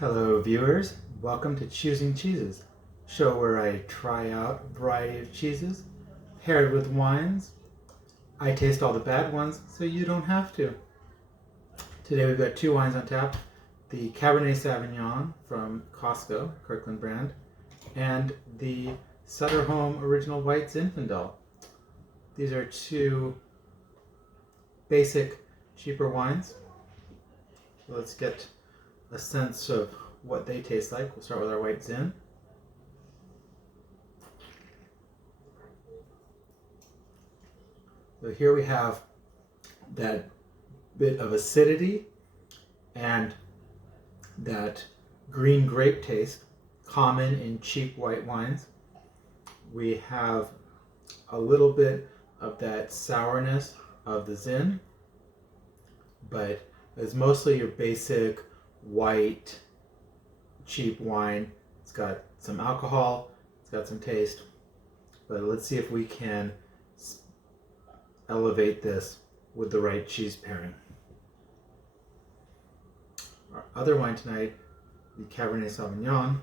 Hello viewers, welcome to Choosing Cheeses, show where I try out a variety of cheeses, paired with wines. I taste all the bad ones so you don't have to. Today we've got two wines on tap, the Cabernet Sauvignon from Costco, Kirkland brand, and the Sutter Home Original White Zinfandel. These are two basic, cheaper wines. Let's get a sense of what they taste like. We'll start with our white Zin. So here we have that bit of acidity and that green grape taste, common in cheap white wines. We have a little bit of that sourness of the Zin, but it's mostly your basic white cheap wine. It's got some alcohol, it's got some taste, but let's see if we can elevate this with the right cheese pairing. Our other wine tonight, the Cabernet Sauvignon,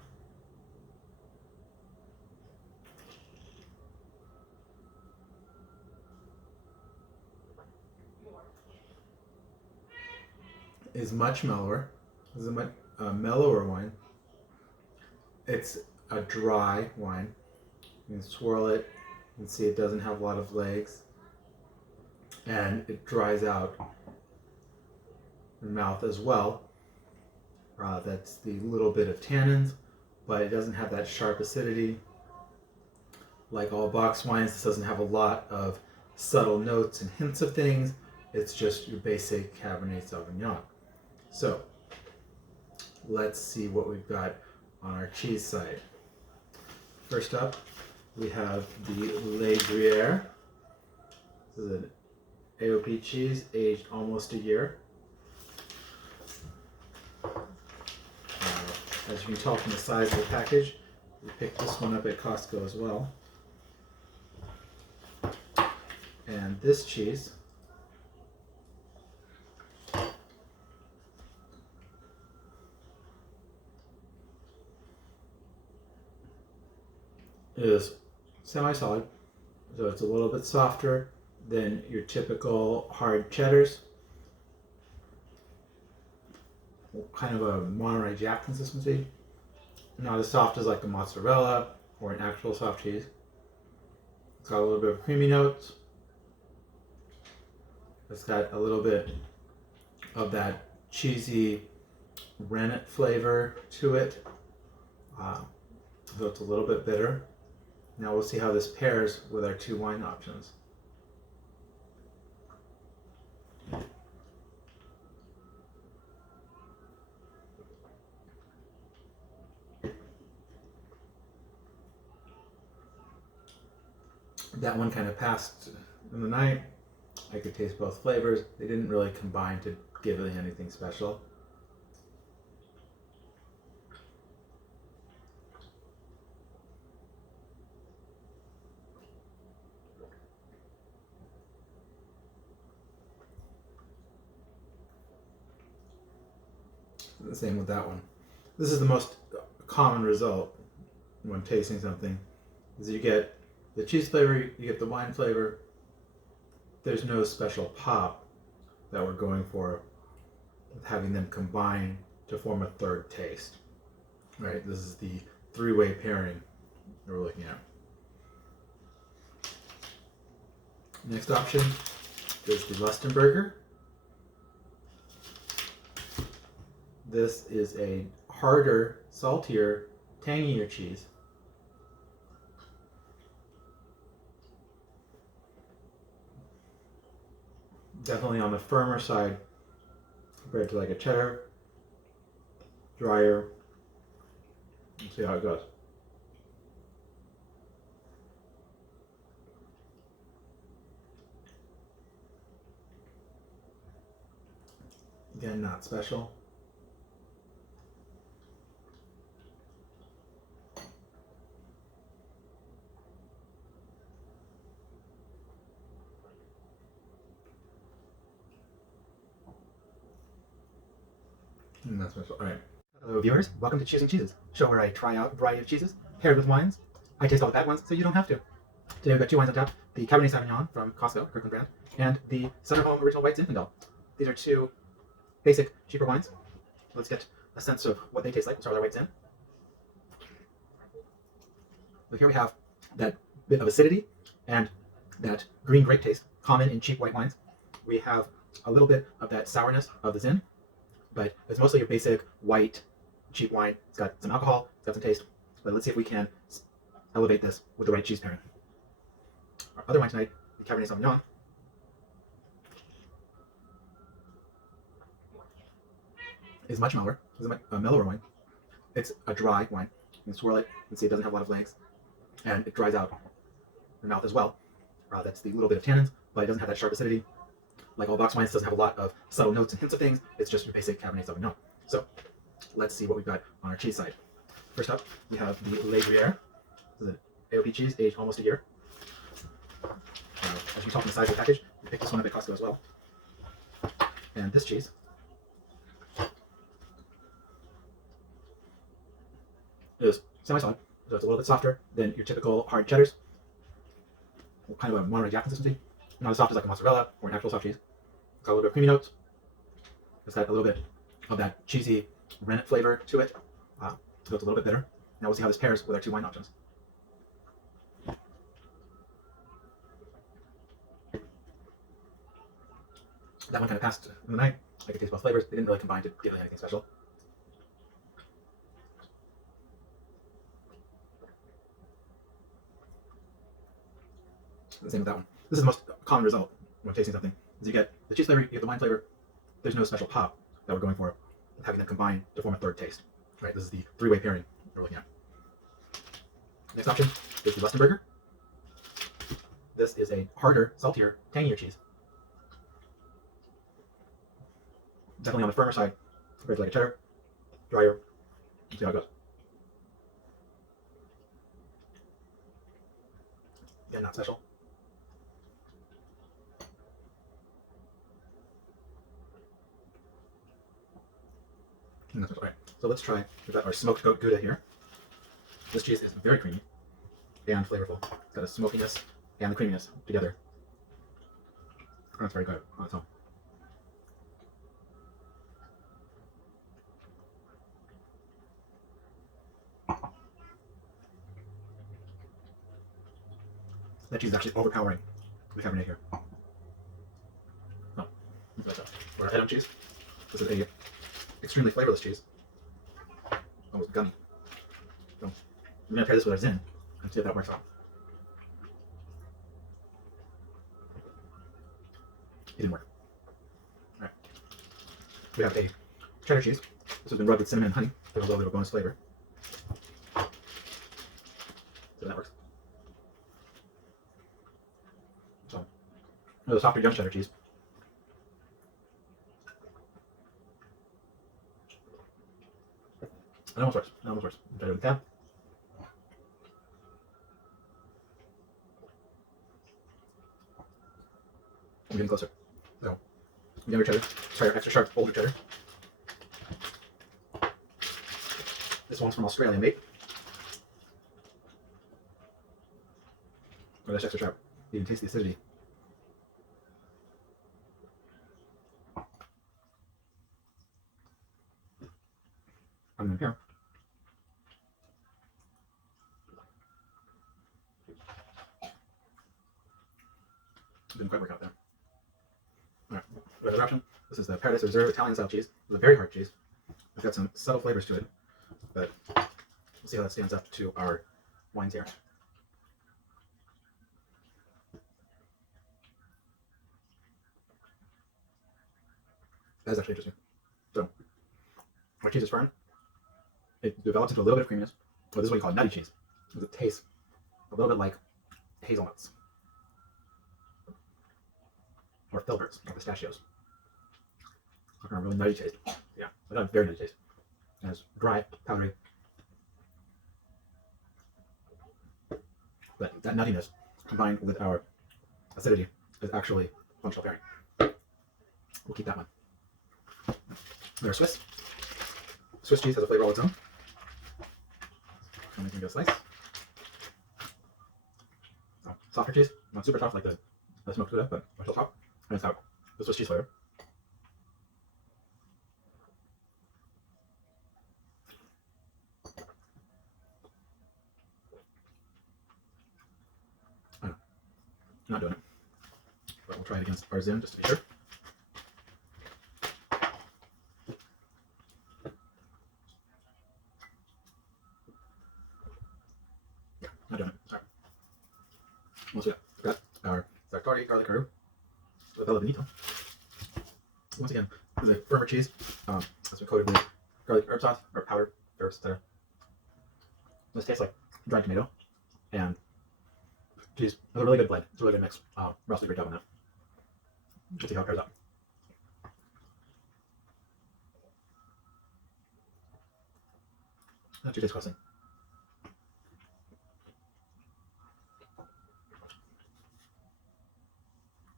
is much mellower. This is a much mellower wine. It's a dry wine. You can swirl it and see it doesn't have a lot of legs, and it dries out in the mouth as well. That's the little bit of tannins, but it doesn't have that sharp acidity. Like all box wines, this doesn't have a lot of subtle notes and hints of things. It's just your basic Cabernet Sauvignon. So let's see what we've got on our cheese side. First up, we have the Le Gruyere. This is an AOP cheese aged almost a year. As you can tell from the size of the package, we picked this one up at Costco as well. And this cheese is semi-solid, so it's a little bit softer than your typical hard cheddars. Kind of a Monterey Jack consistency. Not as soft as like a mozzarella or an actual soft cheese. It's got a little bit of creamy notes. It's got a little bit of that cheesy rennet flavor to it. So it's a little bit bitter. Now we'll see how this pairs with our two wine options. That one kind of passed in the night. I could taste both flavors. They didn't really combine to give it anything special. The same with that one. This is the most common result when tasting something, is you get the cheese flavor, you get the wine flavor. There's no special pop that we're going for with having them combine to form a third taste. Right? This is the three-way pairing that we're looking at. Next option is the Lustenberger. This is a harder, saltier, tangier cheese. Definitely on the firmer side compared to like a cheddar. Drier. Let's see how it goes. Again, not special. Not special. All right. Hello viewers, welcome to Choosing Cheeses, show where I try out a variety of cheeses, paired with wines. I taste all the bad ones, so you don't have to. Today we've got two wines on tap, the Cabernet Sauvignon from Costco, Kirkland brand, and the Sutter Original White Zinfandel. These are two basic, cheaper wines. Let's get a sense of what they taste like. We'll start with our white Zin. So here we have that bit of acidity and that green grape taste, common in cheap white wines. We have a little bit of that sourness of the Zin, but it's mostly your basic white cheap wine. It's got some alcohol, it's got some taste, but let's see if we can elevate this with the right cheese pairing. Our other wine tonight, the Cabernet Sauvignon, is much mellower. This is a mellower wine. It's a dry wine. You can swirl it and see it doesn't have a lot of legs, and it dries out your mouth as well. That's the little bit of tannins, but it doesn't have that sharp acidity. Like all box wines, it doesn's have a lot of subtle notes and hints of things. It's just your basic Cabernet Sauvignon. So let's see what we've got on our cheese side. First up, we have the Le Gruyere. This is an AOP cheese, aged almost a year. As you talk from the size of the package, we picked this one up at Costco as well. And this cheese is semi-solid, so it's a little bit softer than your typical hard cheddars. Kind of a Monterey Jack consistency. Not as soft as like a mozzarella or an actual soft cheese. It's got a little bit of creamy notes. It's got a little bit of that cheesy rennet flavor to it. So it's a little bit bitter. Now we'll see how this pairs with our two wine options. That one kind of passed in the night. I could taste both flavors. They didn't really combine to give it anything special. The same with that one. This is the most common result when tasting something, is you get the cheese flavor, you get the wine flavor. There's no special pop that we're going for, having them combine to form a third taste. Right? This is the three-way pairing we're looking at. Next option is the Lustenberger. This is a harder, saltier, tangier cheese. Definitely on the firmer side compared to like a cheddar, drier. Let's see how it goes. Yeah, not special. All right, so let's try. We've got our smoked goat Gouda here. This cheese is very creamy and flavorful. It's got a smokiness and the creaminess together. Oh, it's very good on its own. That cheese is actually overpowering the Cabernet here. Oh, for our Edam cheese, this is a extremely flavorless cheese. Almost gummy. So I'm going to pair this with our Zin and see if that works out. It didn't work. Alright. We have a cheddar cheese. This has been rubbed with cinnamon and honey for a little bit of bonus flavor. See if that works. So, the softer young cheddar cheese. It almost works. It almost works. Try it with the tab. I'm getting closer. So, younger cheddar. Sorry, extra sharp, older cheddar. This one's from Australia, mate. Oh, that's extra sharp. You can taste the acidity. I'm in here. Didn't quite work out there. Alright, another option. This is the Paradise Reserve Italian style cheese. It's a very hard cheese. It's got some subtle flavors to it, but we'll see how that stands up to our wines here. That is actually interesting. So, our cheese is firm. It develops into a little bit of creaminess. But this is what you call nutty cheese, because it tastes a little bit like hazelnuts or filberts or pistachios. Like a really nutty taste. Yeah, but not a very nutty taste. And it's dry, powdery. But that nuttiness combined with our acidity is actually a functional pairing. We'll keep that one. They're Swiss. Swiss cheese has a flavor all its own. I'm making a slice. Oh, softer cheese, not super soft like the smoked Gouda, but still soft. And it's got the Swiss cheese flavor. I'm not doing it, but we'll try it against our Zin just to be sure. Yeah, not doing it. Sorry. Once we got our Sartori garlic herb with Bella Benito. Once again, this is a firmer cheese that's been coated with garlic herb sauce or powdered herbs, etc. This tastes like dried tomato and cheese. It's a really good blend. It's a really good mix. Ross did a great job on that. Let's see how it pairs up. Not too disgusting.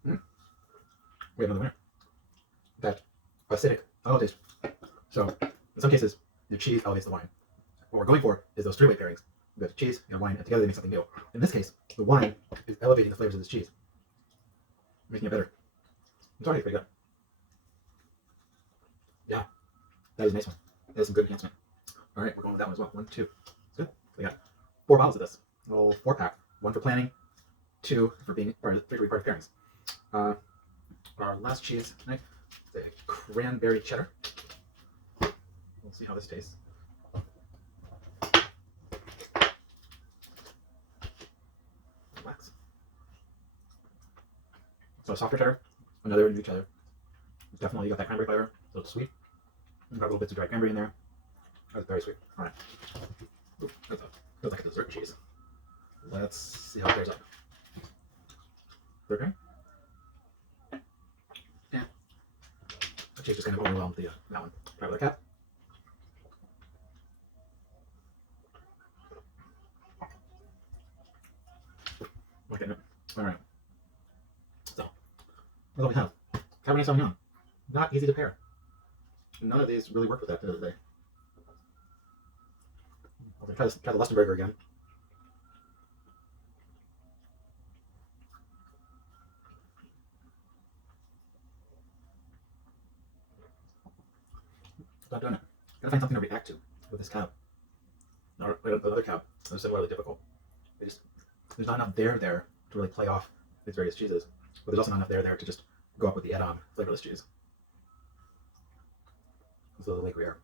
We have another winner. That acidic taste. So, in some cases, the cheese elevates the wine. What we're going for is those three-way pairings. We have cheese and wine, and together they make something new. In this case, the wine is elevating the flavors of this cheese, making it better. It's already pretty good. Yeah, that is a nice one. That is some good enhancement. All right, we're going with that one as well. 1, 2. It's good. We got 4 bottles of this. A little 4-pack. 1 for planning, 2 for being part of 3 to be part of pairings. Our last cheese tonight is a cranberry cheddar. We'll see how this tastes. Relax. So softer cheddar, another new cheddar. Definitely got that cranberry flavor, a little sweet. Got little bits of dried cranberry in there. That's very sweet. All right. Ooh, feels like a dessert cheese. Let's see how it pairs up. Third pair. Yeah. The cheese just kind of overwhelmed that one. Try with a cap. Okay. All right. So, what do we have? Cabernet Sauvignon. Not easy to pair. None of these really work with that today. I'm going to try the Lustenberger again. Not doing it. Gotta find something to react to with this cab. Or another cab. They're similarly difficult. There's not enough there to really play off these various cheeses, but there's also not enough there to just go up with the add-on flavorless cheese. This is a little Gruyere.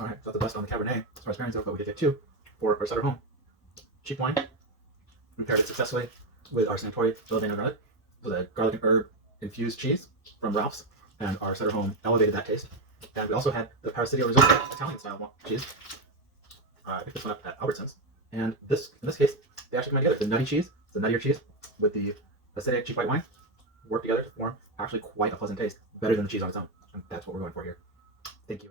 All right, so that's the best on the Cabernet as far as pairings go, but we did get 2 for our Sutter home. Cheap wine. We paired it successfully with our Zinfandel Sauvingon garlic. So the garlic and herb infused cheese from Ralph's, and our Sutter home elevated that taste. And we also had the Parasidio Risotto Italian style cheese. I picked this one up at Albertsons, and in this case, they actually come together. It's a nutty cheese. It's a nuttier cheese with the acidic cheap white wine work together to form actually quite a pleasant taste, better than the cheese on its own. And that's what we're going for here. Thank you.